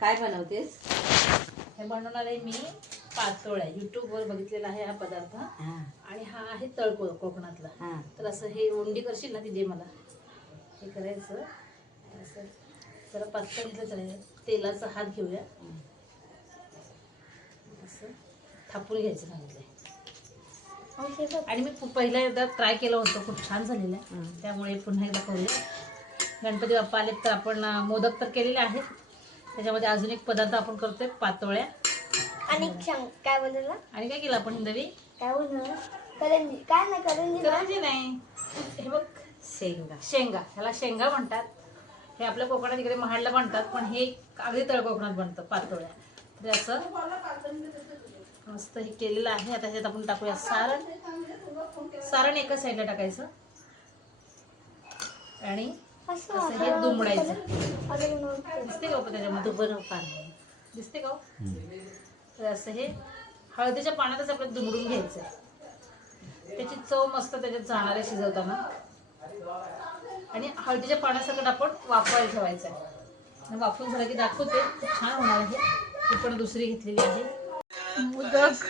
काय बनवतेस? हे बनवणार आहे मी पातोळ्या. यूट्यूबवर बघितलेला आहे हा पदार्थ. आणि हा आहे तळकोळ कोकणातला. तर असं हे ओंडी करशील ना, ती दे मला. हे करायचं असं जरा पातळ घेतलं चालेल. तेलाचा हात घेऊया, असं थापून घ्यायचं सांगितलंय. आणि मी पहिला एकदा ट्राय केलं होतं, खूप छान झालेलं आहे. त्यामुळे पुन्हा एकदा करूया. गणपती बाप्पा आले तर आपण मोदक तर केलेले आहेत, त्याच्यामध्ये अजून एक पदार्थ आपण करतोय, पातोळ्या. आणि काय बनवलं? आणि काय केलं आपण हिंदवी? काय बनवलं? करंजी. काय नाही करंजी. करंजी नाही, हे बघ शेंगा. शेंगा. ह्याला शेंगा म्हणतात. हे आपल्या कोकणात इकडे महाडला म्हणतात, पण हे अगदी तळ कोकणात बनतं पातोळ्या. तर असं मस्त हे केलेलं आहे. आता ह्याच्यात आपण टाकूया सारण. सारण एका साईडला टाकायचं आणि असं हे दुमडायचं. दिसते का त्याच्यामध्ये? बनव पाणी. दिसते का? तर असं हे हळदीच्या पाण्यातच आपल्याला दुमडून घ्यायचं आहे. त्याची चव मस्त त्याच्यात जाणार आहे शिजवताना. आणि हळदीच्या पाण्यासकट आपण वाफवायला ठेवायचं आहे. आणि वाफवून झालं की दाखवते, खूप छान होणार आहे. ती पण दुसरी घेतलेली आहे. मोदक